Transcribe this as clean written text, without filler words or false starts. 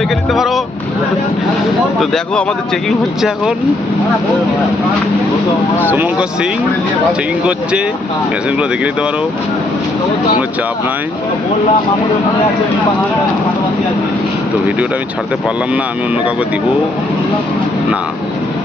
দেখে নিতে পারো। তো দেখো আমাদের চেকিং হচ্ছে এখন, শুভঙ্কর সিং চেকিং করছে, মেশিনগুলো দেখে নিতে পারো, কোনো চাপ নাই। তো ভিডিওটা আমি ছাড়তে পারলাম না, আমি অন্য কাউকে দিব না।